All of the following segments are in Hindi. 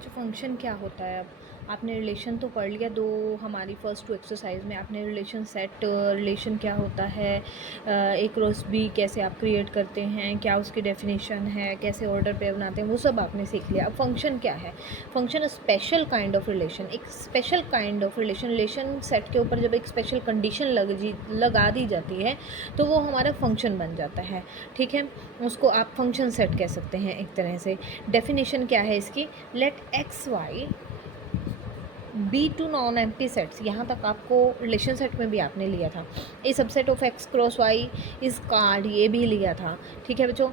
बच्चों फंक्शन क्या होता है? अब आपने रिलेशन तो पढ़ लिया, दो हमारी फर्स्ट टू एक्सरसाइज में आपने रिलेशन सेट, रिलेशन क्या होता है, ए क्रॉस बी कैसे आप क्रिएट करते हैं, क्या उसकी डेफिनेशन है, कैसे ऑर्डर पे बनाते हैं, वो सब आपने सीख लिया। अब फंक्शन क्या है? Function special kind of relation, एक special kind of relation set के ऊपर जब एक स्पेशल कंडीशन लगा दी जाती है तो वो हमारा फंक्शन बन जाता है। ठीक है, उसको आप फंक्शन सेट कह सकते हैं एक तरह से। डेफिनेशन क्या है इसकी? Let x y be two non empty sets, यहाँ तक आपको रिलेशन सेट में भी आपने लिया था। A subset of x cross Y is called, ये भी लिया था। ठीक है बच्चों।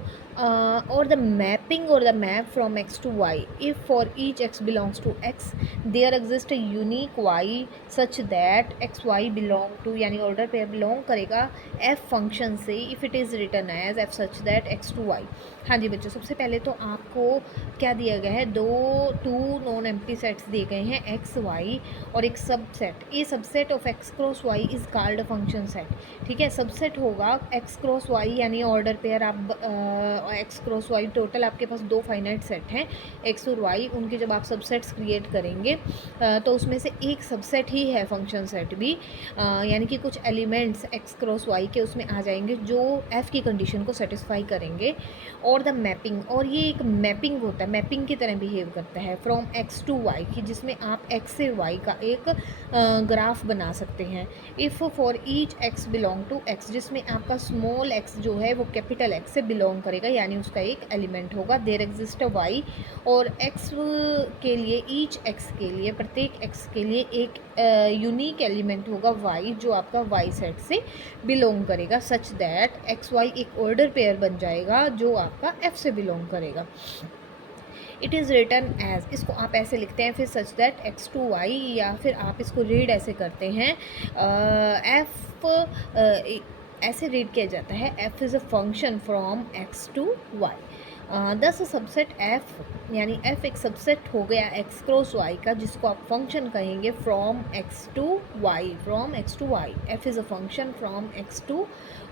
और द मैपिंग और the map from x to Y, if for each X belongs to X there exist a unique Y such that x Y belong to, यानी ऑर्डर पे बिलोंग करेगा एफ फंक्शन से if it is written as F such that x to Y. हाँ जी बच्चों, सबसे पहले तो आपको क्या दिया गया है? टू नॉन एम्प्टी सेट्स दिए गए हैं, एक्स वाई और एक subset. A subset of x cross Y is called function set. ठीक है, सबसेट होगा एक्स क्रॉस वाई यानी ऑर्डर पेयर। आप एक्स क्रॉस वाई टोटल आपके पास दो फाइनाइट सेट हैं एक्स और वाई, उनके जब आप सबसेट्स क्रिएट करेंगे तो उसमें से एक सबसेट ही है फंक्शन सेट भी, यानी कि कुछ एलिमेंट्स एक्स क्रॉस वाई के उसमें आ जाएंगे जो एफ़ की कंडीशन को सेटिस्फाई करेंगे। और द मैपिंग, और ये एक मैपिंग होता है, मैपिंग की तरह बिहेव करता है फ्रॉम एक्स टू वाई की, जिसमें आप एक्स से वाई का एक ग्राफ बना सकते हैं। If for each x belong to x, जिसमें आपका स्मॉल एक्स जो है वो कैपिटल एक्स से बिलोंग करेगा, यानी उसका एक एलिमेंट होगा। देयर एग्जिस्ट अ वाई, और एक्स के लिए, ईच एक्स के लिए, प्रत्येक एक्स के लिए एक यूनिक एलिमेंट होगा वाई, जो आपका वाई सेट से बिलोंग करेगा सच दैट एक्स वाई एक ऑर्डर पेयर बन जाएगा जो आपका एफ से बिलोंग करेगा। इट इज़ रिटन एज, इसको आप ऐसे लिखते हैं फिर such that x to y, या फिर आप इसको रीड ऐसे करते हैं एफ, ऐसे रीड किया जाता है f is a function from x to y. This subset f, यानी एफ एक सबसेट हो गया एक्स क्रॉस वाई का, जिसको आप फंक्शन कहेंगे from x to y, from x to y. F is a function from x to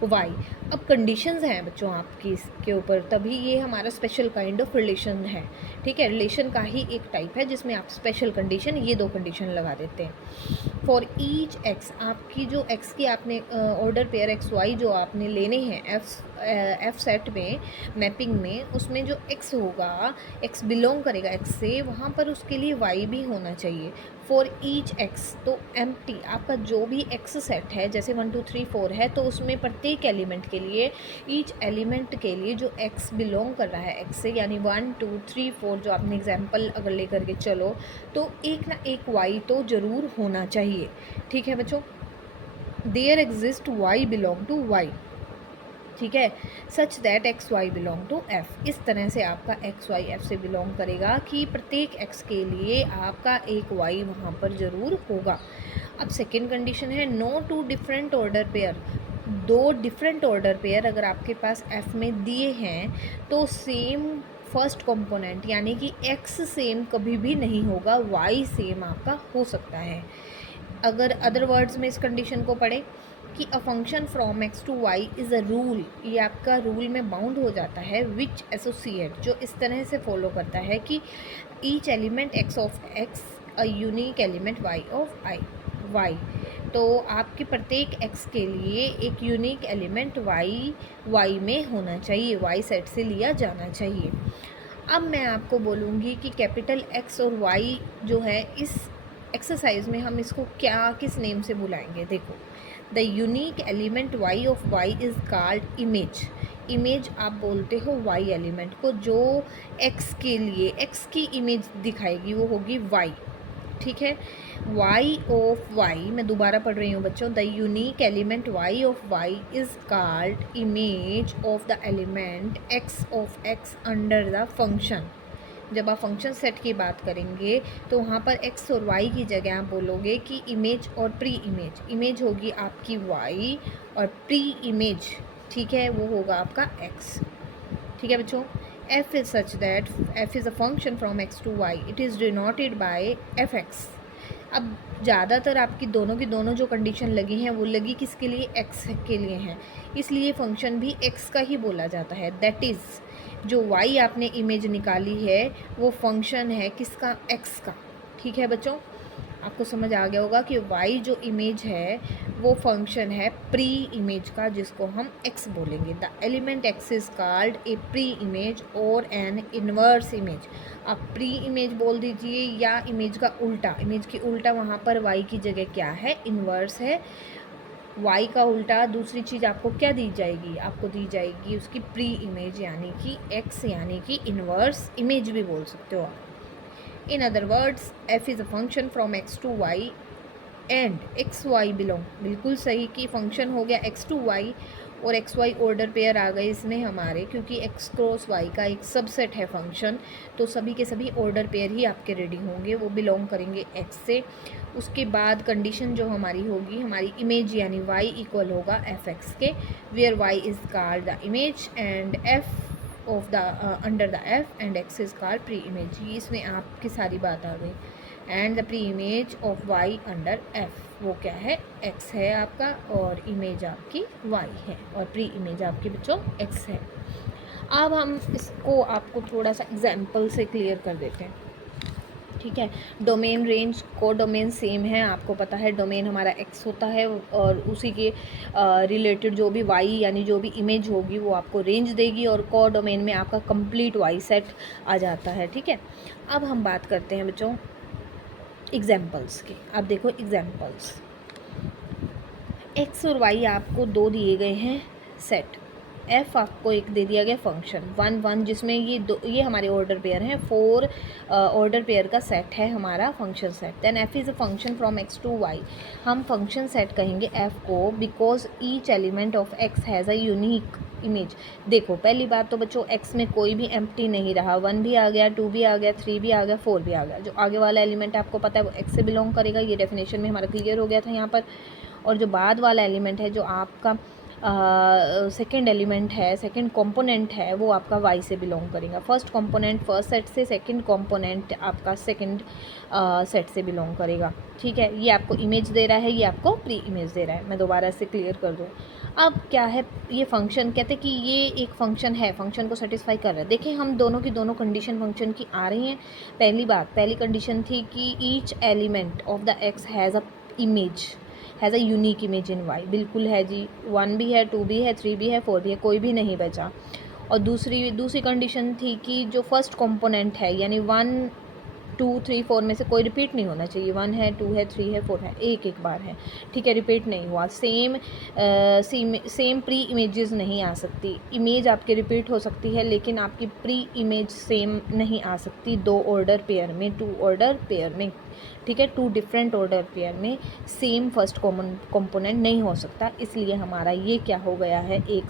y. अब कंडीशंस हैं बच्चों आपकी इसके ऊपर, तभी ये हमारा स्पेशल काइंड ऑफ रिलेशन है। ठीक है, रिलेशन का ही एक टाइप है जिसमें आप स्पेशल कंडीशन, ये दो कंडीशन लगा देते हैं। फॉर ईच एक्स, आपकी जो एक्स की आपने ऑर्डर पेयर एक्स वाई जो आपने लेने हैं एफ सेट में, मैपिंग में, उसमें जो एक्स होगा, एक्स बिलोंग करेगा एक्स से, वहाँ पर उसके लिए वाई भी होना चाहिए। फॉर ईच एक्स, तो एम्प्टी, आपका जो भी एक्स सेट है, जैसे 1 2 3 4 है, तो उसमें प्रत्येक एलिमेंट के लिए, ईच एलिमेंट के लिए जो एक्स बिलोंग कर रहा है एक्स से, यानी 1 2 3 4 जो आपने एग्जाम्पल अगर लेकर के चलो, तो एक ना एक वाई तो ज़रूर होना चाहिए। ठीक है बच्चों, there exist y belong to y. ठीक है, such that x Y belong to f, इस तरह से आपका एक्स वाई एफ से बिलोंग करेगा कि प्रत्येक एक्स के लिए आपका एक वाई वहाँ पर ज़रूर होगा। अब सेकेंड कंडीशन है no two different order pair, दो डिफरेंट ऑर्डर पेयर अगर आपके पास एफ में दिए हैं तो सेम फर्स्ट कंपोनेंट, यानी कि एक्स सेम कभी भी नहीं होगा, वाई सेम आपका हो सकता है। अगर अदर वर्ड्स में इस कंडीशन को पढ़ें कि a function from x to y is a rule, ये आपका रूल में बाउंड हो जाता है, विच एसोसिएट, जो इस तरह से फॉलो करता है कि each element x of x a unique element y of I y, तो आपके प्रत्येक एक्स के लिए एक यूनिक एलिमेंट वाई वाई में होना चाहिए, वाई सेट से लिया जाना चाहिए। अब मैं आपको बोलूँगी कि कैपिटल एक्स और वाई जो है, इस एक्सरसाइज में हम इसको क्या, किस नेम से बुलाएंगे? देखो, the unique element y of y is called image. Image आप बोलते हो वाई एलिमेंट को, जो एक्स के लिए एक्स की इमेज दिखाएगी, वो होगी वाई। ठीक है, वाई ऑफ वाई, मैं दोबारा पढ़ रही हूँ बच्चों, the unique element y of y is called image of the element x of x under the function. जब आप फंक्शन सेट की बात करेंगे तो वहाँ पर एक्स और वाई की जगह आप बोलोगे कि इमेज और प्री इमेज। इमेज होगी आपकी वाई और प्री इमेज, ठीक है, वो होगा आपका एक्स। ठीक है बच्चों, f is such that f is a function from x to y, it is denoted by fx। अब ज़्यादातर आपकी दोनों की दोनों जो कंडीशन लगी हैं वो लगी किसके लिए? x के लिए हैं, इसलिए फंक्शन भी x का ही बोला जाता है। दैट इज़ जो y आपने इमेज निकाली है वो फंक्शन है किसका, x का। ठीक है बच्चों, आपको समझ आ गया होगा कि y जो इमेज है वो फंक्शन है प्री इमेज का, जिसको हम x बोलेंगे। The element x is called a pre image और एन इनवर्स इमेज। आप प्री इमेज बोल दीजिए या इमेज का उल्टा, इमेज की उल्टा वहाँ पर y की जगह क्या है, इनवर्स है। y का उल्टा दूसरी चीज़ आपको क्या दी जाएगी, आपको दी जाएगी उसकी प्री इमेज यानी कि x, यानी कि इनवर्स इमेज भी बोल सकते हो आप। In other words, f is a function from x to y and x y belong, बिल्कुल सही कि फंक्शन हो गया x to y और एक्स वाई ऑर्डर पेयर आ गए इसमें हमारे, क्योंकि x क्रॉस y का एक सबसेट है फंक्शन, तो सभी के सभी ऑर्डर पेयर ही आपके रेडी होंगे, वो बिलोंग करेंगे x से। उसके बाद कंडीशन जो हमारी होगी, हमारी इमेज यानी y इक्वल होगा एफ एक्स के, where y is called the image and f of the under the f and x is called pre image. इसमें आपकी सारी बात आ गई। And the pre image of y under f, वो क्या है, x है आपका और इमेज आपकी y है और प्री इमेज आपकी बच्चों x है। अब हम इसको आपको थोड़ा सा एग्जाम्पल से क्लियर कर देते हैं। ठीक है, डोमेन रेंज को डोमेन सेम है, आपको पता है डोमेन हमारा x होता है और उसी के रिलेटेड जो भी y यानी जो भी इमेज होगी वो आपको रेंज देगी और को डोमेन में आपका कंप्लीट y सेट आ जाता है। ठीक है, अब हम बात करते हैं बच्चों एग्जाम्पल्स के। अब देखो एग्जाम्पल्स, x और y आपको दो दिए गए हैं सेट, f आपको एक दे दिया गया फंक्शन 1 1, जिसमें ये हमारे ऑर्डर पेयर हैं, 4 ऑर्डर पेयर का सेट है हमारा function set. Then f is a function from x to y, हम फंक्शन सेट कहेंगे f को because each element of x has a unique image. देखो पहली बात तो बच्चों x में कोई भी एम्प्टी नहीं रहा, 1 भी आ गया, 2 भी आ गया, 3 भी आ गया, 4 भी आ गया। जो आगे वाला एलिमेंट आपको पता है वो x से बिलोंग करेगा, ये डेफिनेशन में हमारा क्लियर हो गया था यहाँ पर। और जो बाद वाला एलिमेंट है, जो आपका सेकेंड एलिमेंट है, सेकेंड कंपोनेंट है, वो आपका y से बिलोंग करेगा। फर्स्ट कंपोनेंट फर्स्ट सेट से, सेकेंड कंपोनेंट आपका सेकेंड सेट से बिलोंग करेगा। ठीक है, ये आपको इमेज दे रहा है, ये आपको प्री इमेज दे रहा है। मैं दोबारा से क्लियर कर दूँ। अब क्या है, ये फंक्शन कहते हैं कि ये एक फंक्शन है, फंक्शन को सेटिस्फाई कर रहा है। देखिए हम दोनों की दोनों कंडीशन फंक्शन की आ रही हैं। पहली बात, पहली कंडीशन थी कि each element of the x has a image, has a unique image in y, बिल्कुल है जी, 1 भी है, 2 भी है, 3 भी है, 4 भी है, कोई भी नहीं बचा। और दूसरी कंडीशन थी कि जो फर्स्ट कंपोनेंट है यानी 1 2 3 4 में से कोई रिपीट नहीं होना चाहिए, 1 है, 2 है, 3 है, 4 है, एक एक बार है। ठीक है, रिपीट नहीं हुआ। सेम प्री इमेजेस नहीं आ सकती, इमेज आपकी रिपीट हो सकती है लेकिन आपकी प्री इमेज सेम नहीं आ सकती, 2 ऑर्डर पेयर में, 2 ऑर्डर पेयर में। ठीक है, 2 डिफरेंट ऑर्डर पेयर में सेम फर्स्ट कॉमन कंपोनेंट नहीं हो सकता, इसलिए हमारा ये क्या हो गया है, एक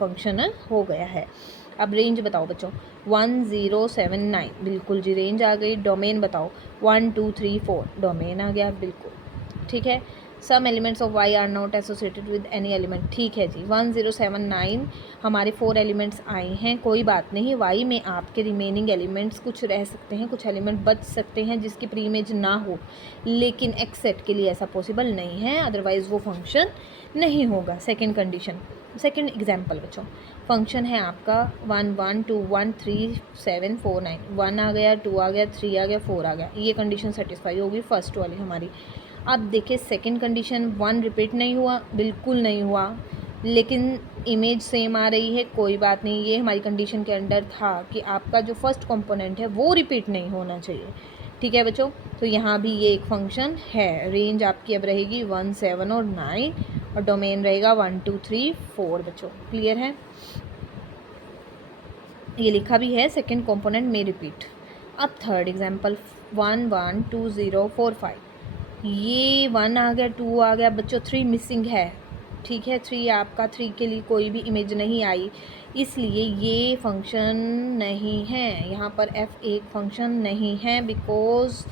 फंक्शनल हो गया है। अब रेंज बताओ बच्चों, 1079, बिल्कुल जी रेंज आ गई। डोमेन बताओ, 1 2 3 4, डोमेन आ गया बिल्कुल। ठीक है, some elements of y are not associated with any element, ठीक है जी। 1079 हमारे 4 एलिमेंट्स आए हैं, कोई बात नहीं, y में आपके रिमेनिंग एलिमेंट्स कुछ रह सकते हैं, कुछ एलिमेंट बच सकते हैं जिसकी प्री इमेज ना हो, लेकिन x सेट के लिए ऐसा पॉसिबल नहीं है, अदरवाइज़ वो फंक्शन नहीं होगा। सेकेंड कंडीशन, सेकेंड एग्जाम्पल बच्चों, फंक्शन है आपका 1 1 2 1 3 7 4 9, 1 आ गया, 2 आ गया, 3 आ गया, 4 आ गया, ये कंडीशन सेटिस्फाई होगी फर्स्ट वाली हमारी। अब देखिए सेकंड कंडीशन, 1 रिपीट नहीं हुआ, बिल्कुल नहीं हुआ, लेकिन इमेज सेम आ रही है, कोई बात नहीं, ये हमारी कंडीशन के अंडर था कि आपका जो फर्स्ट कंपोनेंट है वो रिपीट नहीं होना चाहिए। ठीक है बच्चों, तो यहाँ भी ये एक फंक्शन है। रेंज आपकी अब रहेगी 1 7 और 9 और डोमेन रहेगा 1 2 3 4। बच्चों क्लियर है, ये लिखा भी है सेकेंड कंपोनेंट में रिपीट। अब थर्ड एग्जांपल, 1 1 2 0 4 5, ये 1 आ गया, 2 आ गया बच्चों, 3 मिसिंग है। ठीक है, 3 आपका, 3 के लिए कोई भी इमेज नहीं आई, इसलिए ये फंक्शन नहीं है, यहाँ पर f एक फंक्शन नहीं है, बिकॉज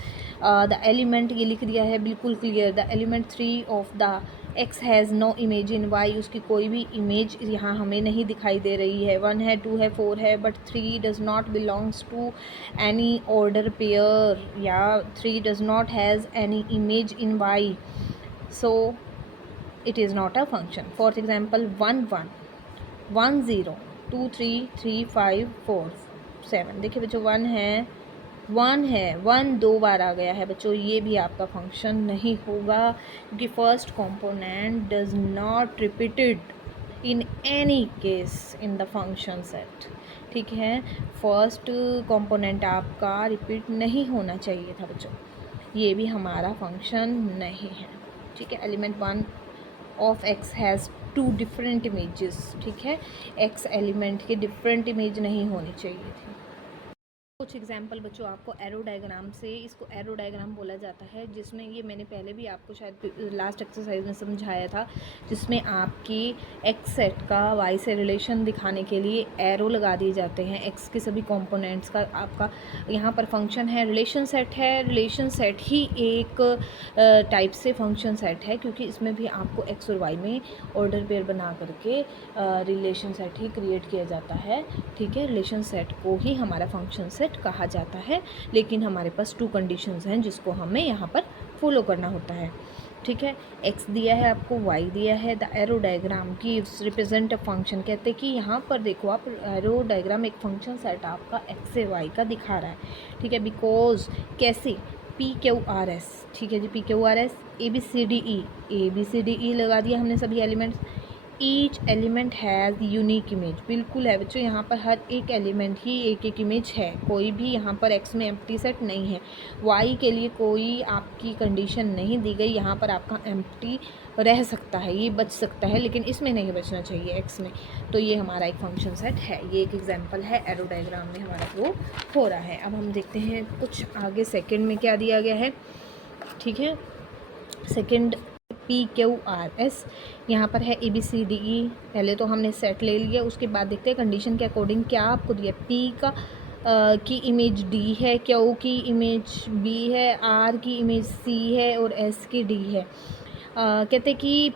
द एलिमेंट, ये लिख दिया है बिल्कुल clear, the element 3 of the x has no image in y, उसकी कोई भी इमेज यहाँ हमें नहीं दिखाई दे रही है। 1 है, 2 है, 4 है, but 3 does not belongs to any order pair, या 3 does not has any image in y, so it is not a function. Fourth example, 1 1 1 0, 2 3 3 5 4 7। देखिए बच्चों 1 है, 1 है, 1 2 बार आ गया है बच्चों, ये भी आपका फंक्शन नहीं होगा क्योंकि first component does not repeated in any case in the function set. ठीक है, फर्स्ट कंपोनेंट आपका रिपीट नहीं होना चाहिए था बच्चों, ये भी हमारा फंक्शन नहीं है। ठीक है, element 1 of x has 2 different images. ठीक है, x एलिमेंट के डिफरेंट इमेज नहीं होनी चाहिए थी। कुछ एग्जाम्पल बच्चों आपको एरो डायग्राम से, इसको एरो डायग्राम बोला जाता है, जिसमें ये मैंने पहले भी आपको शायद लास्ट एक्सरसाइज में समझाया था, जिसमें आपकी एक्स सेट का वाई से रिलेशन दिखाने के लिए एरो लगा दिए जाते हैं। एक्स के सभी कंपोनेंट्स का आपका यहाँ पर फंक्शन है, रिलेशन सेट है। रिलेशन सेट ही एक टाइप से फंक्शन सेट है, क्योंकि इसमें भी आपको एक्स और वाई में ऑर्डर पेयर बना करके रिलेशन सेट ही क्रिएट किया जाता है। ठीक है, रिलेशन सेट को ही हमारा फंक्शन सेट कहा जाता है, लेकिन हमारे पास 2 कंडीशंस हैं जिसको हमें यहाँ पर फॉलो करना होता है। ठीक है, x दिया है आपको, y दिया है। द एरो डायग्राम की रिप्रेजेंट अ फंक्शन, कहते हैं कि यहाँ पर देखो आप, एरो डायग्राम एक फंक्शन सेट आपका x से y का दिखा रहा है। ठीक है, बिकॉज कैसे पी क्यू आर एस। ठीक है जी, P Q R S, A B C D E लगा दिया हमने सभी elements. Each element has unique image, बिल्कुल है बच्चों, यहाँ पर हर एक एलिमेंट ही एक एक इमेज है, कोई भी यहाँ पर एक्स में एम्प्टी सेट नहीं है। वाई के लिए कोई आपकी कंडीशन नहीं दी गई, यहाँ पर आपका एम्प्टी रह सकता है, ये बच सकता है, लेकिन इसमें नहीं बचना चाहिए एक्स में। तो ये हमारा एक फंक्शन सेट है, ये एक एग्जाम्पल है एरो डायग्राम में हमारा वो हो रहा है। अब हम देखते हैं कुछ आगे सेकेंड में क्या दिया गया है। ठीक है, second P Q R S, यहाँ पर है ए बी सी डी ई। पहले तो हमने सेट ले लिया, उसके बाद देखते हैं कंडीशन के अकॉर्डिंग क्या आपको दिया। पी का की इमेज डी है, क्यू की इमेज बी है, आर की इमेज सी है और एस की डी है। कहते हैं कि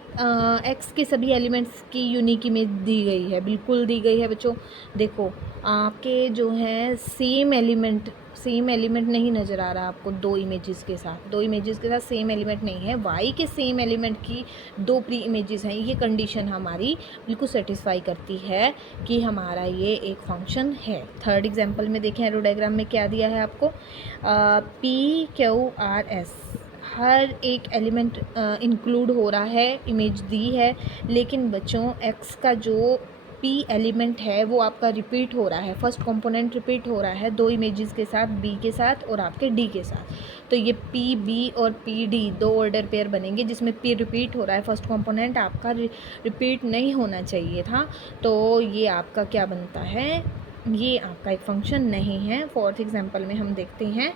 एक्स के सभी एलिमेंट्स की यूनिक इमेज दी गई है, बिल्कुल दी गई है बच्चों। देखो आपके जो हैं सेम एलिमेंट नहीं नज़र आ रहा आपको, 2 इमेजेस के साथ सेम एलिमेंट नहीं है। वाई के सेम एलिमेंट की 2 प्री इमेजेस हैं, ये कंडीशन हमारी बिल्कुल सेटिस्फाई करती है कि हमारा ये एक फंक्शन है। थर्ड एग्जांपल में देखें, एरो डायग्राम में क्या दिया है आपको, पी क्यू आर एस, हर एक एलिमेंट इंक्लूड हो रहा है, इमेज दी है, लेकिन बच्चों एक्स का जो पी एलिमेंट है वो आपका रिपीट हो रहा है, फर्स्ट कंपोनेंट रिपीट हो रहा है 2 इमेजेस के साथ, बी के साथ और आपके डी के साथ। तो ये पी बी और पी डी 2 ऑर्डर पेयर बनेंगे, जिसमें पी रिपीट हो रहा है, फर्स्ट कंपोनेंट आपका रिपीट नहीं होना चाहिए था, तो ये आपका क्या बनता है, ये आपका एक फंक्शन नहीं है। फोर्थ एग्जाम्पल में हम देखते हैं,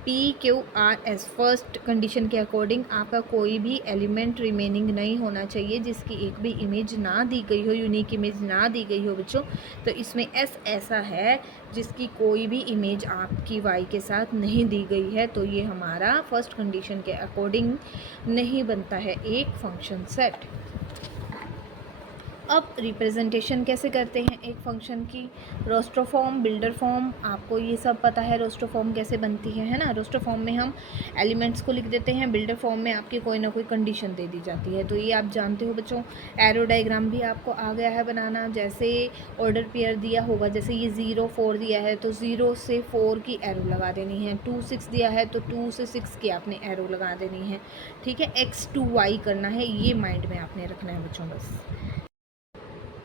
P Q R S, first condition के अकॉर्डिंग आपका कोई भी एलिमेंट रिमेनिंग नहीं होना चाहिए जिसकी एक भी इमेज ना दी गई हो, यूनिक इमेज ना दी गई हो बच्चों। तो इसमें एस ऐसा है जिसकी कोई भी इमेज आपकी वाई के साथ नहीं दी गई है, तो ये हमारा फर्स्ट कंडीशन के अकॉर्डिंग नहीं बनता है एक फंक्शन सेट। अब रिप्रेजेंटेशन कैसे करते हैं एक फंक्शन की, रोस्टर फॉर्म, बिल्डर फॉर्म, आपको ये सब पता है रोस्टर फॉर्म कैसे बनती है ना। रोस्टर फॉर्म में हम एलिमेंट्स को लिख देते हैं, बिल्डर फॉर्म में आपकी कोई ना कोई कंडीशन दे दी जाती है। तो ये आप जानते हो बच्चों। एरो डायग्राम भी आपको आ गया है बनाना, जैसे ऑर्डर पेयर दिया होगा, जैसे ये 0 4 दिया है तो 0 से 4 की एरो लगा देनी है, 2 6 दिया है तो 2 से 6 की आपने एरो लगा देनी है। ठीक है, x to y करना है, ये माइंड में आपने रखना है बच्चों बस।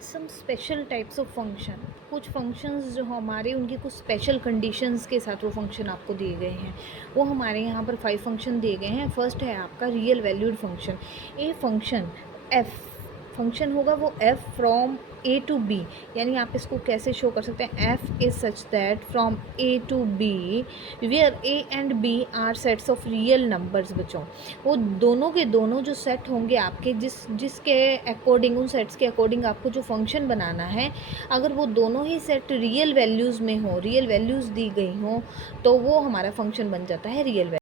Some special types of function, कुछ फंक्शंस जो हमारे उनकी कुछ स्पेशल कंडीशंस के साथ वो फंक्शन आपको दिए गए हैं, वो हमारे यहाँ पर 5 फंक्शन दिए गए हैं। फर्स्ट है आपका real valued function. A function f function होगा वो f from a to b, यानी आप इसको कैसे शो कर सकते हैं, f is such that from a to b where a and b are sets of real numbers. बच्चों वो दोनों के दोनों जो सेट होंगे आपके, जिसके अकॉर्डिंग, उन सेट्स के अकॉर्डिंग आपको जो फंक्शन बनाना है, अगर वो दोनों ही सेट रियल वैल्यूज़ में हो, रियल वैल्यूज़ दी गई हों, तो वो हमारा फंक्शन बन जाता है real value.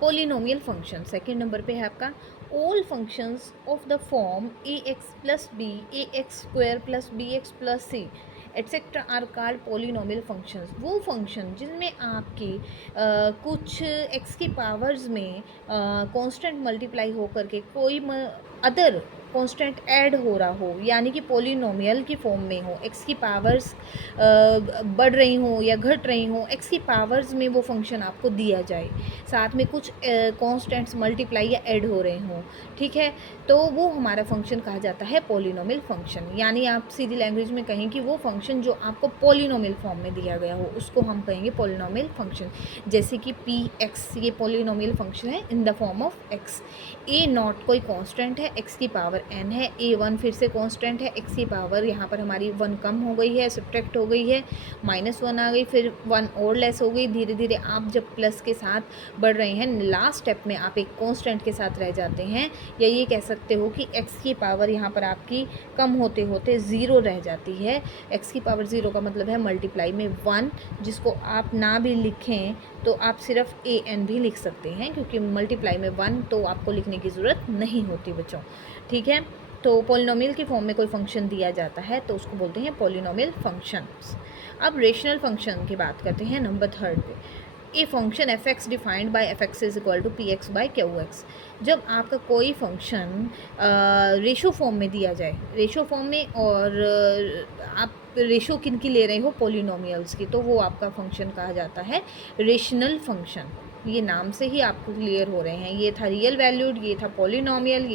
Polynomial function second number पे है आपका। All functions of the form a x plus b, a x square plus b x plus c etcetera are called polynomial functions. वो फंक्शन जिनमें आपकी कुछ एक्स की पावर्स में कांस्टेंट मल्टीप्लाई होकर के कोई अदर कांस्टेंट ऐड हो रहा हो, यानी कि पॉलिनोमियल की फॉर्म में हो, एक्स की पावर्स बढ़ रही हो या घट रही हो, एक्स की पावर्स में वो फंक्शन आपको दिया जाए, साथ में कुछ कांस्टेंट्स मल्टीप्लाई या ऐड हो रहे हों, ठीक है, तो वो हमारा फंक्शन कहा जाता है पॉलिनोमियल फंक्शन। यानी आप सीधी लैंग्वेज में कहें कि वो फंक्शन जो आपको पॉलिनोमियल फॉर्म में दिया गया हो उसको हम कहेंगे पॉलिनोमियल फंक्शन। जैसे कि पी एक्स ये पॉलिनोमियल फंक्शन है in the form of x. A not कोई कांस्टेंट है, एक्स की पावर एन है, ए वन फिर से कांस्टेंट है, एक्स की पावर यहाँ पर हमारी वन कम हो गई है, सब्ट्रैक्ट हो गई है, -1 आ गई, फिर 1 और लेस हो गई। धीरे धीरे आप जब प्लस के साथ बढ़ रहे हैं, लास्ट स्टेप में आप एक कांस्टेंट के साथ रह जाते हैं, या ये कह सकते हो कि एक्स की पावर यहाँ पर आपकी कम होते होते 0 रह जाती है। एक्स की पावर 0 का मतलब है मल्टीप्लाई में 1, जिसको आप ना भी लिखें तो आप सिर्फ ए एन भी लिख सकते हैं, क्योंकि मल्टीप्लाई में 1 तो आपको लिखने की ज़रूरत नहीं होती बच्चों, ठीक है। तो पॉलिनोमियल की फॉर्म में कोई फंक्शन दिया जाता है तो उसको बोलते हैं पॉलिनोमियल फंक्शंस। अब रेशनल फंक्शन की बात करते हैं नंबर 3 पे। A function f x defined by f x is equal to p x by q x. जब आपका कोई फंक्शन रेशो फॉर्म में दिया जाए, रेशो फॉर्म में, और आप रेशो किन की ले रहे हो, पॉलिनोमियल्स की, तो वो आपका फंक्शन कहा जाता है रेशनल फंक्शन। ये नाम से ही आपको क्लियर हो रहे हैं, ये था रियल वैल्यूड, ये था पॉलिनोमियल,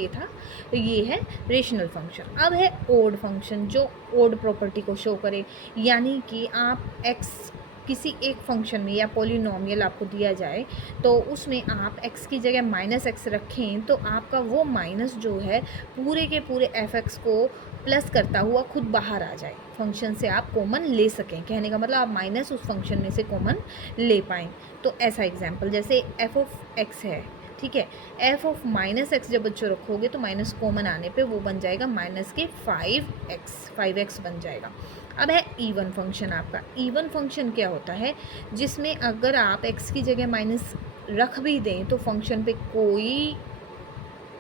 ये है रेशनल फंक्शन। अब है ओड फंक्शन, जो ओड प्रॉपर्टी को शो करे, यानी कि आप एक्स किसी एक फंक्शन में या पॉलिनोमियल आपको दिया जाए तो उसमें आप x की जगह -x रखें, तो आपका वो माइनस जो है पूरे के पूरे f(x) को प्लस करता हुआ खुद बाहर आ जाए, फंक्शन से आप कॉमन ले सकें। कहने का मतलब आप माइनस उस फंक्शन में से कॉमन ले पाएँ। तो ऐसा एग्जाम्पल जैसे f(x) है, ठीक है, f(-x) जब बच्चों रखोगे तो माइनस कॉमन आने पे वो बन जाएगा माइनस के 5x बन जाएगा। अब है इवन फंक्शन। आपका इवन फंक्शन क्या होता है, जिसमें अगर आप x की जगह माइनस रख भी दें तो फंक्शन पे कोई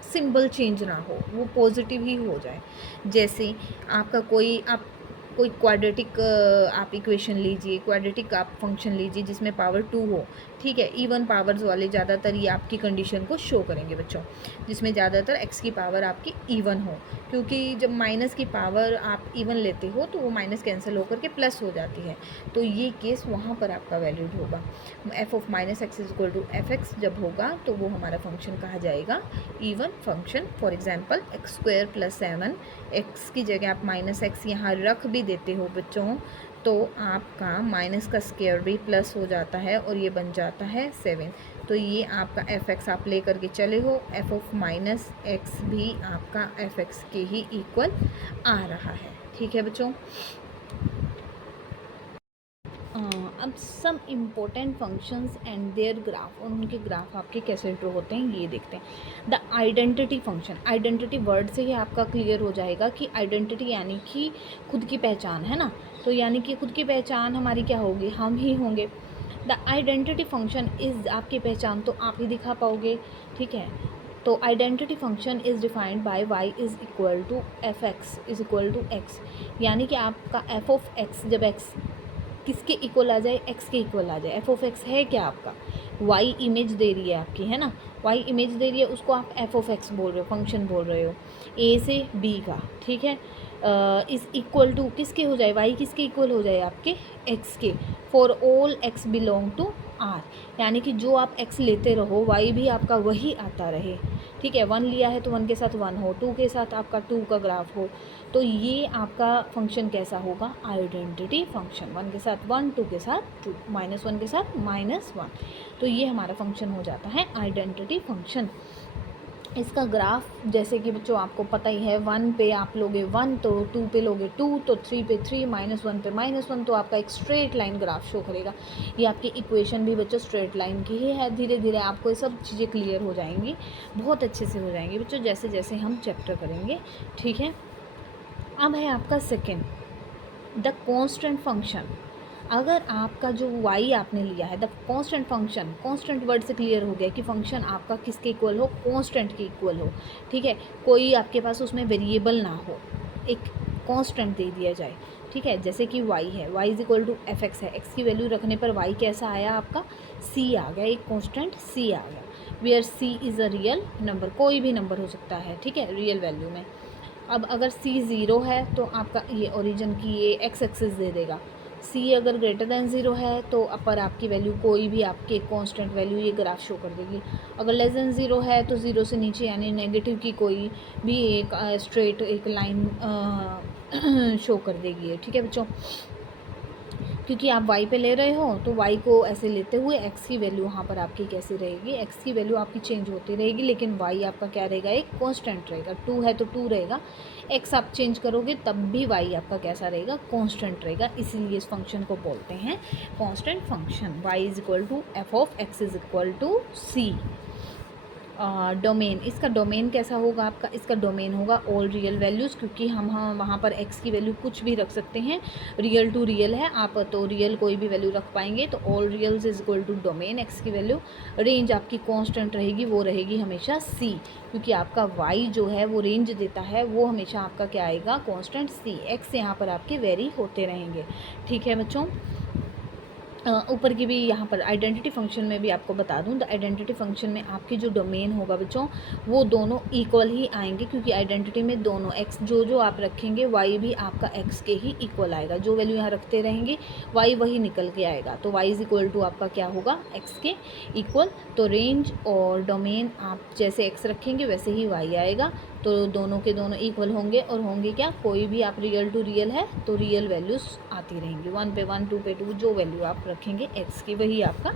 सिंबल चेंज ना हो, वो पॉजिटिव ही हो जाए। जैसे आपका कोई क्वाड्रेटिक आप इक्वेशन लीजिए, क्वाड्रेटिक आप फंक्शन लीजिए जिसमें पावर 2 हो, ठीक है। इवन पावर्स वाले ज़्यादातर ये आपकी कंडीशन को शो करेंगे बच्चों, जिसमें ज़्यादातर एक्स की पावर आपकी इवन हो, क्योंकि जब माइनस की पावर आप इवन लेते हो तो वो माइनस कैंसिल होकर के प्लस हो जाती है, तो ये केस वहाँ पर आपका वैलिड होगा। f(-x) is equal to f(x) जब होगा तो वो हमारा फंक्शन कहा जाएगा even function. For example x² + 7, x की जगह आप -x यहाँ रख भी देते हो बच्चों, तो आपका माइनस का स्क्वायर भी प्लस हो जाता है और ये बन जाता है 7। तो ये आपका f(x) आप ले करके चले हो, f(-x) भी आपका f(x) के ही इक्वल आ रहा है, ठीक है बच्चों। अब some important functions and their graph, और उनके ग्राफ आपके कैसे ड्रॉ होते हैं ये देखते हैं। The identity function, identity word से ही आपका क्लियर हो जाएगा कि आइडेंटिटी यानी कि खुद की पहचान है ना, तो यानी कि खुद की पहचान हमारी क्या होगी, हम ही होंगे। द आइडेंटिटी फंक्शन इज़, आपकी पहचान तो आप ही दिखा पाओगे, ठीक है। तो identity function is defined by y is equal to f(x) is equal to x, यानी कि आपका f(x) जब x किसके इक्वल आ जाए, x के इक्वल आ जाए। f(x) है क्या आपका, y इमेज दे रही है आपकी, है ना, y इमेज दे रही है, उसको आप f(x) बोल रहे हो, फंक्शन बोल रहे हो, a से b का, ठीक है। इज़ इक्वल टू किसके हो जाए, y किसके इक्वल हो जाए, आपके x के। For all x belong to r, यानी कि जो आप x लेते रहो y भी आपका वही आता रहे, ठीक है। 1 लिया है तो 1 के साथ 1 हो, 2 के साथ आपका 2 का ग्राफ हो, तो ये आपका फंक्शन कैसा होगा, आइडेंटिटी फंक्शन। 1 के साथ 1, 2 के साथ 2, -1 के साथ -1, तो ये हमारा फंक्शन हो जाता है आइडेंटिटी फंक्शन। इसका ग्राफ जैसे कि बच्चों आपको पता ही है, 1 पे आप लोगे 1 तो 2 पे लोगे 2 तो 3 पे 3, -1 पे -1, तो आपका एक स्ट्रेट लाइन ग्राफ शो करेगा। ये आपकी इक्वेशन भी बच्चों स्ट्रेट लाइन की ही है। धीरे धीरे आपको ये सब चीज़ें क्लियर हो जाएंगी, बहुत अच्छे से हो जाएंगी बच्चों, जैसे जैसे हम चैप्टर करेंगे, ठीक है। अब है आपका सेकेंड, द कांस्टेंट फंक्शन। अगर आपका जो y आपने लिया है, the constant function, constant word से क्लियर हो गया कि फंक्शन आपका किसके इक्वल हो, कांस्टेंट के इक्वल हो, ठीक है। कोई आपके पास उसमें वेरिएबल ना हो, एक कांस्टेंट दे दिया जाए, ठीक है। जैसे कि y है, y is equal to f(x) है, x की वैल्यू रखने पर y कैसा आया आपका, c आ गया, एक कांस्टेंट c आ गया, where c is a real number, कोई भी नंबर हो सकता है, ठीक है, रियल वैल्यू में। अब अगर c ज़ीरो है तो आपका ये ओरिजिन की ये x एक्सिस दे देगा। c अगर ग्रेटर दैन ज़ीरो है तो अपर आपकी वैल्यू कोई भी आपके कांस्टेंट वैल्यू ये ग्राफ शो कर देगी। अगर लेस दैन ज़ीरो है तो ज़ीरो से नीचे यानी नेगेटिव की कोई भी एक स्ट्रेट एक लाइन शो कर देगी। ठीक है बच्चों, क्योंकि आप y पे ले रहे हो तो y को ऐसे लेते हुए x की वैल्यू वहाँ पर आपकी कैसी रहेगी, x की वैल्यू आपकी चेंज होती रहेगी, लेकिन y आपका क्या रहेगा, एक कांस्टेंट रहेगा। 2 है तो 2 रहेगा, x आप चेंज करोगे तब भी y आपका कैसा रहेगा, कांस्टेंट रहेगा। इसीलिए इस फंक्शन को बोलते हैं constant function. y is equal to f of x is equal to c। Domain, इसका डोमेन कैसा होगा आपका, इसका डोमेन होगा ऑल रियल वैल्यूज़, क्योंकि हम वहाँ पर x की वैल्यू कुछ भी रख सकते हैं। रियल टू रियल है, आप तो रियल कोई भी वैल्यू रख पाएंगे, तो all reals is equal to domain x की वैल्यू। रेंज आपकी कांस्टेंट रहेगी, वो रहेगी हमेशा c, क्योंकि आपका y जो है वो रेंज देता है, वो हमेशा आपका क्या आएगा, कांस्टेंट c। x यहाँ पर आपके वेरी होते रहेंगे। ठीक है बच्चों, ऊपर की भी यहाँ पर आइडेंटिटी फंक्शन में भी आपको बता दूँ, द आइडेंटिटी फंक्शन में आपकी जो डोमेन होगा बच्चों वो दोनों इक्वल ही आएंगे, क्योंकि आइडेंटिटी में दोनों x जो आप रखेंगे y भी आपका x के ही इक्वल आएगा। जो वैल्यू यहाँ रखते रहेंगे y वही निकल के आएगा, तो y इज इक्वल टू आपका क्या होगा, x के इक्वल। तो रेंज और डोमेन आप जैसे x रखेंगे वैसे ही y आएगा, तो दोनों के दोनों इक्वल होंगे। और होंगे क्या, कोई भी आप रियल टू रियल है तो रियल वैल्यूज़ आती रहेंगी, 1 पे 1, 2 पे 2, जो वैल्यू आप रखेंगे x की वही आपका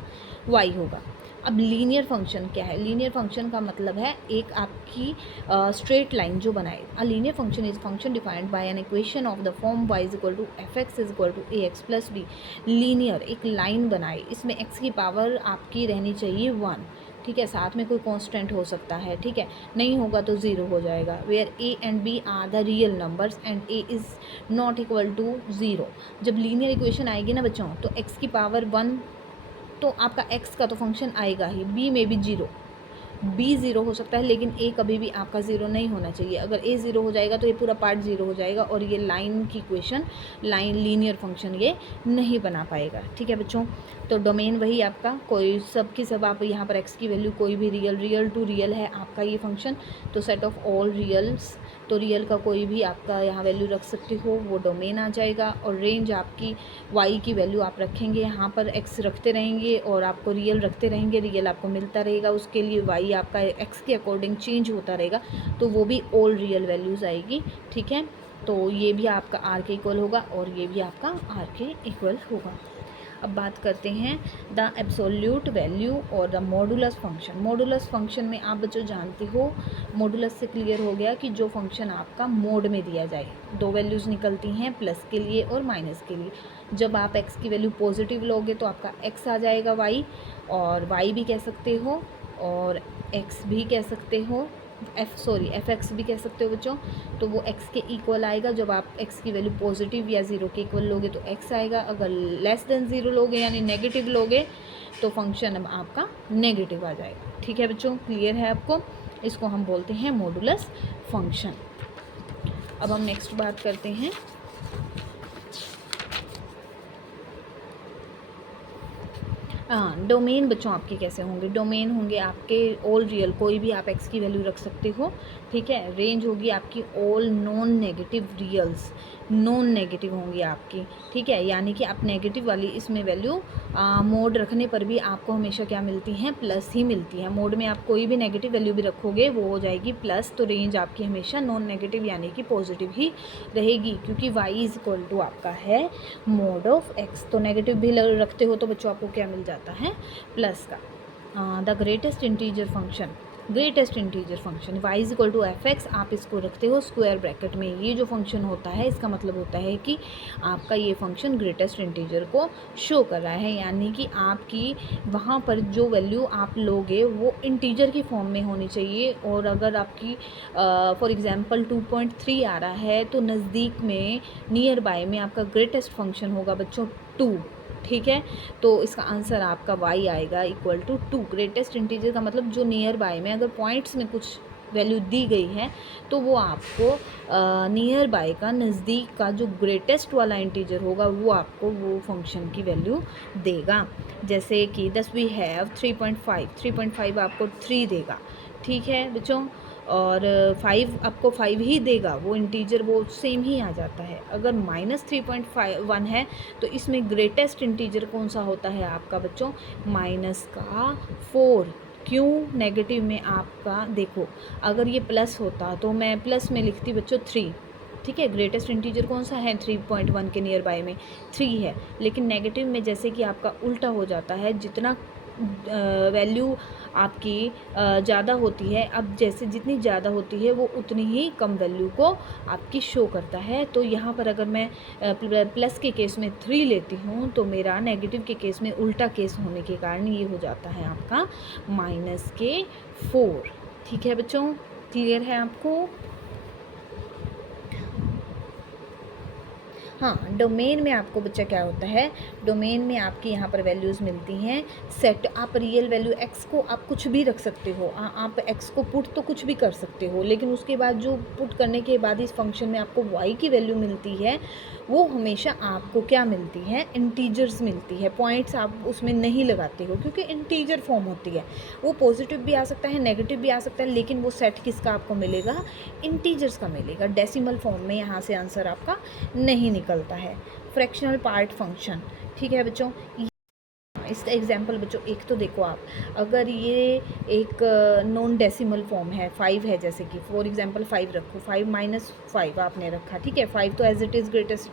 y होगा। अब लीनियर फंक्शन क्या है, लीनियर फंक्शन का मतलब है एक आपकी स्ट्रेट लाइन जो बनाए। A linear function is function defined by an equation of the form y is equal to f x is equal to a x plus b. Linear एक लाइन बनाए, इसमें x की पावर आपकी रहनी चाहिए 1, ठीक है, साथ में कोई कांस्टेंट हो सकता है, ठीक है, नहीं होगा तो ज़ीरो हो जाएगा। Where a and b are the real numbers and a is not equal to zero. जब लीनियर इक्वेशन आएगी ना बच्चों, तो x की पावर 1, तो आपका x का तो फंक्शन आएगा ही, b में भी ज़ीरो, b ज़ीरो हो सकता है, लेकिन a कभी भी आपका ज़ीरो नहीं होना चाहिए। अगर a ज़ीरो हो जाएगा तो ये पूरा पार्ट ज़ीरो हो जाएगा, और ये लाइन की इक्वेशन, लाइन लीनियर फंक्शन ये नहीं बना पाएगा। ठीक है बच्चों, तो डोमेन वही आपका, कोई सब की सब आप यहाँ पर x की वैल्यू कोई भी रियल टू रियल है आपका ये फंक्शन, तो सेट ऑफ ऑल रियल्स, तो रियल का कोई भी आपका यहाँ वैल्यू रख सकते हो, वो डोमेन आ जाएगा। और रेंज आपकी y की वैल्यू आप रखेंगे, यहाँ पर x रखते रहेंगे और आपको रियल रखते रहेंगे, रियल आपको मिलता रहेगा, उसके लिए y आपका x के अकॉर्डिंग चेंज होता रहेगा, तो वो भी ऑल रियल वैल्यूज़ आएगी। ठीक है, तो ये भी आपका r के इक्वल होगा और ये भी आपका r के इक्वल होगा। अब बात करते हैं द एब्सोल्यूट वैल्यू और the modulus function. Modulus function में आप बच्चों जानते हो, मॉडुलस से क्लियर हो गया कि जो फंक्शन आपका मोड में दिया जाए, दो वैल्यूज़ निकलती हैं, प्लस के लिए और माइनस के लिए। जब आप x की वैल्यू पॉजिटिव लोगे तो आपका x आ जाएगा y, और y भी कह सकते हो और x भी कह सकते हो, एफ एक्स भी कह सकते हो बच्चों, तो वो x के इक्वल आएगा। जब आप x की वैल्यू पॉजिटिव या ज़ीरो के इक्वल लोगे तो x आएगा, अगर लेस देन ज़ीरो लोगे यानी नेगेटिव लोगे तो फंक्शन अब आपका नेगेटिव आ जाएगा। ठीक है बच्चों, क्लियर है आपको, इसको हम बोलते हैं मॉडुलस फंक्शन। अब हम नेक्स्ट बात करते हैं डोमेन। बच्चों आपके कैसे होंगे, डोमेन होंगे आपके ऑल रियल, कोई भी आप x की वैल्यू रख सकते हो। ठीक है, रेंज होगी आपकी all non negative reals, non negative होंगी आपकी। ठीक है, यानी कि आप नेगेटिव वाली इसमें वैल्यू मोड रखने पर भी आपको हमेशा क्या मिलती हैं, प्लस ही मिलती है। मोड में आप कोई भी नेगेटिव वैल्यू भी रखोगे वो हो जाएगी प्लस, तो रेंज आपकी हमेशा नॉन नेगेटिव यानी कि पॉजिटिव ही रहेगी, क्योंकि y इज इक्वल टू आपका है मोड ऑफ x। तो नेगेटिव भी रखते हो तो बच्चों आपको क्या मिल जाता है, प्लस का। The greatest integer function, greatest integer function y is equal to f x, आप इसको रखते हो स्क्वायर ब्रैकेट में। ये जो फंक्शन होता है इसका मतलब होता है कि आपका ये फंक्शन ग्रेटेस्ट इंटीजर को शो कर रहा है, यानी कि आपकी वहाँ पर जो वैल्यू आप लोगे वो इंटीजर की फॉर्म में होनी चाहिए। और अगर आपकी फॉर एग्जांपल 2.3 आ रहा है तो नज़दीक में, नियर बाय में आपका ग्रेटेस्ट फंक्शन होगा बच्चों 2। ठीक है, तो इसका आंसर आपका y आएगा इक्वल टू 2। ग्रेटेस्ट इंटीजर का मतलब जो नियर बाय में, अगर पॉइंट्स में कुछ वैल्यू दी गई है तो वो आपको नियर बाय का, नज़दीक का जो ग्रेटेस्ट वाला इंटीजर होगा वो आपको वो फंक्शन की वैल्यू देगा। जैसे कि 10 वी हैव 3.5 आपको 3 देगा। ठीक है बच्चों, और 5 आपको 5 ही देगा, वो इंटीजर वो सेम ही आ जाता है। अगर -3.1 है तो इसमें ग्रेटेस्ट इंटीजर कौन सा होता है आपका बच्चों, -4। क्यों नेगेटिव में आपका, देखो अगर ये प्लस होता तो मैं प्लस में लिखती बच्चों 3, ठीक है। ग्रेटेस्ट इंटीजर कौन सा है, 3.1 के नियर बाय में 3 है। लेकिन नेगेटिव में जैसे कि आपका उल्टा हो जाता है, जितना वैल्यू आपकी ज़्यादा होती है, अब जैसे जितनी ज़्यादा होती है वो उतनी ही कम वैल्यू को आपकी शो करता है। तो यहाँ पर अगर मैं प्लस के केस में 3 लेती हूँ तो मेरा नेगेटिव के केस में उल्टा केस होने के कारण ये हो जाता है आपका -4। ठीक है बच्चों, क्लियर है आपको? हाँ, डोमेन में आपको बच्चा क्या होता है, डोमेन में आपकी यहाँ पर वैल्यूज़ मिलती हैं सेट। आप रियल वैल्यू एक्स को आप कुछ भी रख सकते हो, आप एक्स को पुट तो कुछ भी कर सकते हो, लेकिन उसके बाद जो पुट करने के बाद इस फंक्शन में आपको वाई की वैल्यू मिलती है वो हमेशा आपको क्या मिलती है, इंटीजर्स मिलती है। पॉइंट्स आप उसमें नहीं लगाते हो क्योंकि इंटीजर फॉर्म होती है, वो पॉजिटिव भी आ सकता है, नेगेटिव भी आ सकता है, लेकिन वो सेट किसका आपको मिलेगा, इंटीजर्स का मिलेगा। डेसिमल फॉर्म में यहाँ से आंसर आपका नहीं निकलता है। फ्रैक्शनल पार्ट फंक्शन, ठीक है बच्चों। इसका एग्जाम्पल बच्चों एक तो देखो आप, अगर ये एक नॉन डेसिमल फॉर्म है, 5 है, जैसे कि फॉर एग्जांपल 5 रखो, 5 - 5 आपने रखा, ठीक है। 5 तो as it is greatest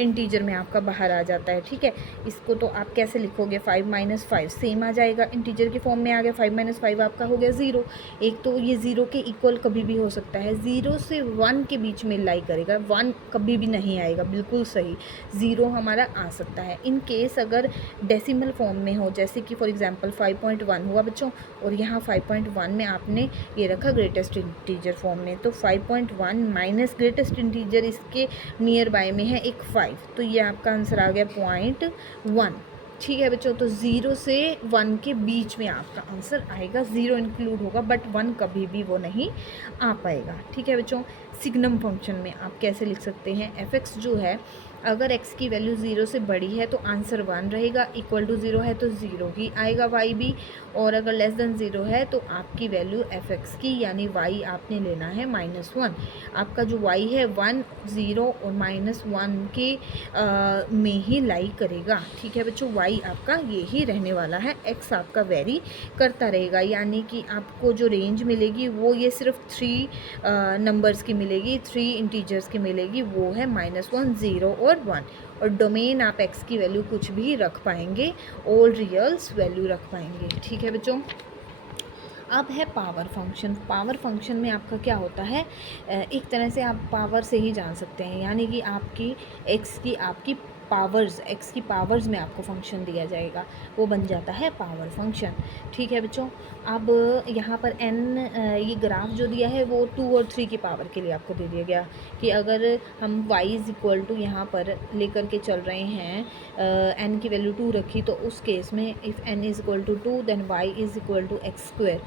integer में आपका बाहर आ जाता है, ठीक है। इसको तो आप कैसे लिखोगे, 5 - 5 सेम आ जाएगा, इंटीजर के फॉर्म में आ गया। 5 - 5 आपका हो गया 0। एक तो ये 0 के इक्वल कभी भी हो सकता है, 0 से 1 के बीच में लाई करेगा, 1 कभी भी नहीं आएगा, बिल्कुल सही। 0 हमारा आ सकता है। इन केस अगर डेसिमल फॉर्म में हो, जैसे कि फॉर एग्जांपल 5.1 हुआ बच्चों, और यहाँ 5.1 में आपने ये रखा ग्रेटेस्ट इंटीजर फॉर्म में, तो 5.1 माइनस ग्रेटेस्ट इंटीजर इसके नियर बाय में है एक 5, तो ये आपका आंसर आ गया 0.1। ठीक है बच्चों, तो 0 से 1 के बीच में आपका आंसर आएगा, 0 इंक्लूड होगा बट 1 कभी भी वो नहीं आ पाएगा। ठीक है बच्चों, सिग्नम फंक्शन में आप कैसे लिख सकते हैं, f(x) जो है, अगर x की वैल्यू 0 से बड़ी है तो आंसर 1 रहेगा, इक्वल टू 0 है तो 0 ही आएगा y भी, और अगर लेस देन 0 है तो आपकी वैल्यू f(x) की यानी y आपने लेना है -1। आपका जो y है 1, 0 और -1 के में ही लाई करेगा। ठीक है बच्चों, y आपका ये ही रहने वाला है, x आपका वेरी करता रहेगा, यानी कि आपको जो रेंज मिलेगी वो ये सिर्फ 3 नंबर्स की मिलेगी, 3 इंटीजर्स की मिलेगी, वो है -1, 0 और 1। और डोमेन आप x की वैल्यू कुछ भी रख पाएंगे, ऑल रियल्स वैल्यू रख पाएंगे। ठीक है बच्चों, अब है पावर फंक्शन। पावर फंक्शन में आपका क्या होता है, एक तरह से आप पावर से ही जान सकते हैं, यानी कि आपकी x की आपकी पावर्स, x की पावर्स में आपको फंक्शन दिया जाएगा, वो बन जाता है पावर फंक्शन। ठीक है बच्चों, अब यहाँ पर n ये ग्राफ जो दिया है वो 2 और 3 की पावर के लिए आपको दे दिया गया, कि अगर हम y इज़ इक्वल टू यहाँ पर लेकर के चल रहे हैं, n की वैल्यू 2 रखी, तो उस केस में if n is equal to 2 then y is equal to x²,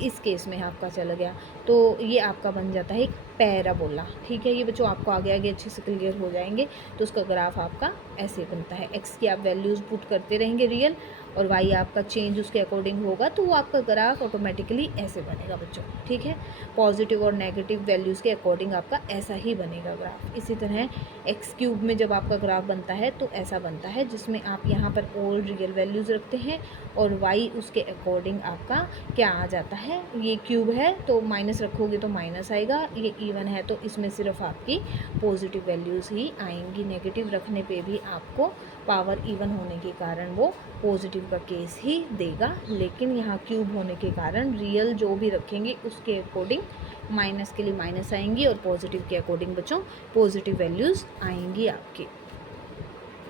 इस केस में आपका चला गया, तो ये आपका बन जाता है एक पैराबोला। ठीक है, ये बच्चों आपको आगे आगे अच्छे से क्लियर हो जाएंगे। तो उसका ग्राफ आपका ऐसे बनता है, x की आप वैल्यूज़ पुट करते रहेंगे रियल, और y आपका चेंज उसके अकॉर्डिंग होगा, तो वो आपका ग्राफ ऑटोमेटिकली ऐसे बनेगा बच्चों। ठीक है, पॉजिटिव और नेगेटिव वैल्यूज़ के अकॉर्डिंग आपका ऐसा ही बनेगा ग्राफ। इसी तरह x³ में जब आपका ग्राफ बनता है तो ऐसा बनता है, जिसमें आप यहाँ पर ऑल रियल वैल्यूज़ रखते हैं और y उसके अकॉर्डिंग आपका क्या आ जाता है, ये क्यूब है तो माइनस रखोगे तो माइनस आएगा, ये इवन है तो इसमें सिर्फ आपकी पॉजिटिव वैल्यूज़ ही आएंगी, नेगेटिव रखने पे भी आपको पावर इवन होने के कारण वो पॉजिटिव का केस ही देगा, लेकिन यहाँ क्यूब होने के कारण रियल जो भी रखेंगे उसके अकॉर्डिंग माइनस के लिए माइनस आएंगी और पॉजिटिव के अकॉर्डिंग बच्चों पॉजिटिव वैल्यूज़ आएंगी आपकी।